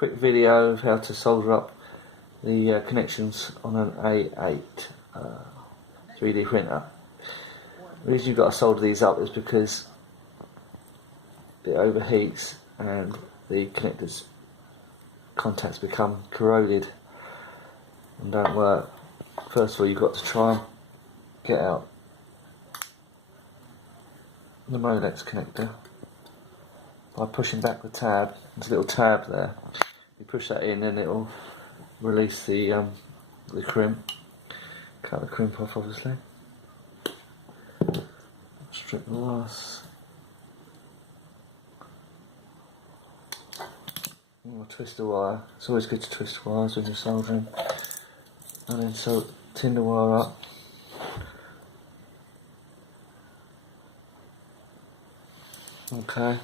quick video of how to solder up the connections on an A8 3D printer. The reason you've got to solder these up is because it overheats and the connectors contacts become corroded and don't work. First of all, you've got to try and get out the Molex connector by pushing back the tab. There's a little tab there. You push that in and it will release the crimp. Cut the crimp off, obviously. Strip the loss. We'll twist the wire. It's always good to twist wires when you're soldering. And then tin the wire up. Okay.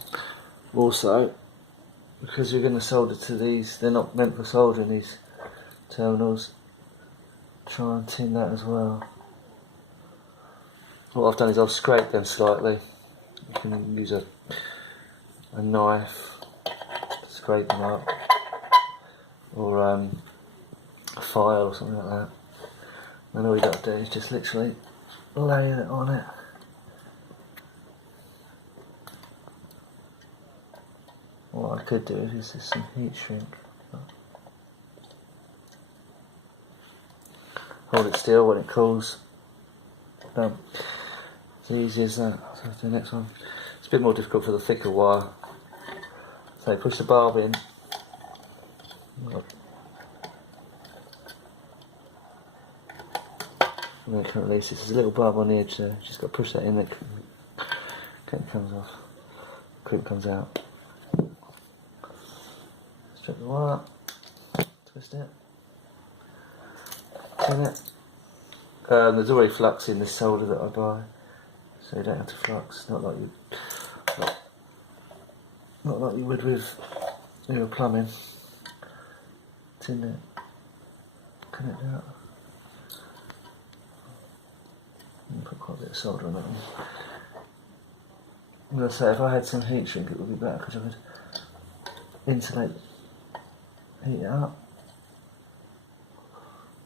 Also, because you're going to solder to these, they're not meant for soldering, these terminals. Try and tin that as well. What I've done is I've scraped them slightly. You can use a knife to scrape them up, or a file or something like that. And all you got to do is just literally lay it on it. What I could do is just some heat shrink. Hold it still when it cools. Done. It's easy as that. So the next one. It's a bit more difficult for the thicker wire. So push the barb in. And then it can release it. There's a little barb on the edge there. Just got to push that in. It comes off. Crimp comes out. Strip the wire. Twist it. Tin it. There's already flux in this solder that I buy, so you don't have to flux. Not like you would with your plumbing. Tin it. Connect it up. Put quite a bit of solder on that one. I'm going to say if I had some heat shrink it would be better because I could insulate, heat it up.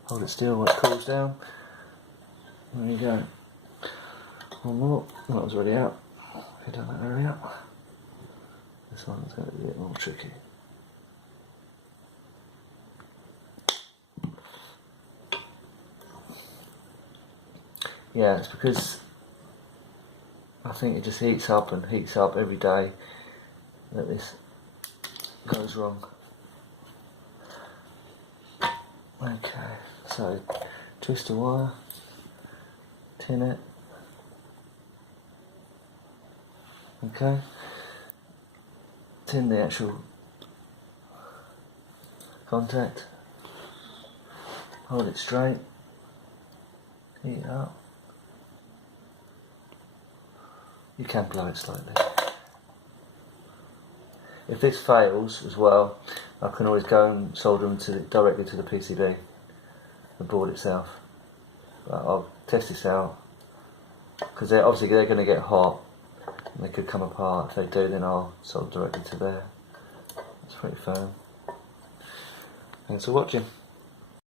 Hold it still when it cools down. There you go. One more. That was already out. I've done that area. This one's going to be a bit more tricky. Yeah, it's because I think it just heats up and heats up every day that this goes wrong. Okay, so twist the wire, tin it, okay, tin the actual contact, hold it straight, heat it up. You can blow it slightly. If this fails as well, I can always go and solder them directly to the PCB, the board itself. But I'll test this out because they're going to get hot and they could come apart. If they do, then I'll solder directly to there. It's pretty firm. Thanks for watching.